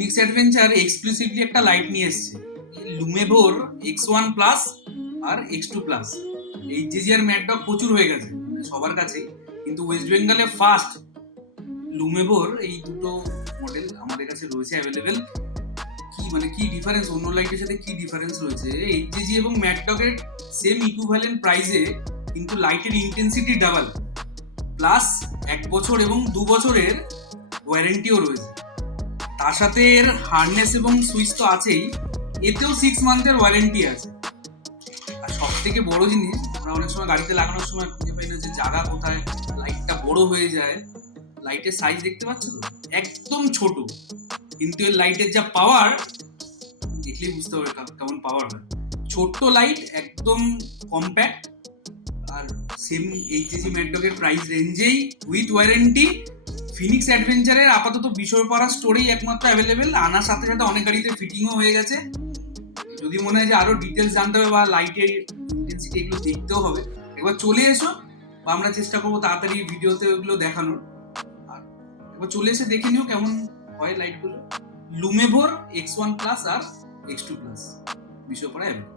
Phoenix adventure exclusively একটা light নিয়ে এসেছে, লুমেভোর X1 প্লাস আর X2 প্লাস। এইচজেজি আর ম্যাড ডগ প্রচুর হয়ে গেছে সবার কাছেই, কিন্তু ওয়েস্ট বেঙ্গলে ফার্স্ট লুমেভোর এই দুটো মডেল আমাদের কাছে রয়েছে অ্যাভেলেবেল। কি ডিফারেন্স, অন্য লাইটের সাথে কি ডিফারেন্স রয়েছে? এইচজেজি এবং ম্যাড ডগের সেম ইকুইভ্যালেন্ট প্রাইসে, কিন্তু লাইটের ইন্টেন্সিটি ডাবল, প্লাস 1 বছর এবং 2 বছরের ওয়ারেন্টিও রয়েছে। তার সাথে এর হার্নেস এবং সুইচ তো আছেই, এতেও 6 মান্থের ওয়ারেন্টি আছে। আর সব থেকে বড় জিনিস, আমরা অনেক সময় গাড়িতে লাগানোর সময় খুঁজে পাই না যে জায়গা কোথায়, লাইটটা বড় হয়ে যায়। লাইটের সাইজ দেখতে পাচ্ছ তো, একদম ছোট, কিন্তু এর লাইটের যা পাওয়ার দেখলেই বুঝতে পারবে কেমন পাওয়ার হয়। ছোট্ট লাইট, একদম কম্প্যাক্ট, আর সেম এইচজেজি ম্যাড ডগের প্রাইস রেঞ্জেই উইথ ওয়ারেন্টি। ফিনিক্স অ্যাডভেঞ্চারের আপাতত বিশরপাড়া স্টোরেই একমাত্র অ্যাভেলেবেল। আনার সাথে সাথে অনেক গাড়িতে ফিটিংও হয়ে গেছে। যদি মনে হয় যে আরো ডিটেলস জানতে হবে বা লাইটের ইন্টেন্সিটি এগুলো দেখতেও হবে, একবার চলে এসো, বা আমরা চেষ্টা করবো তাড়াতাড়ি ভিডিওতে ওগুলো দেখানোর। আর একবার চলে এসে দেখে নিও কেমন হয় লাইটগুলো। লুমেভোর X1 প্লাস আর X2 প্লাস বিশরপাড়া অ্যাভেলেবেল।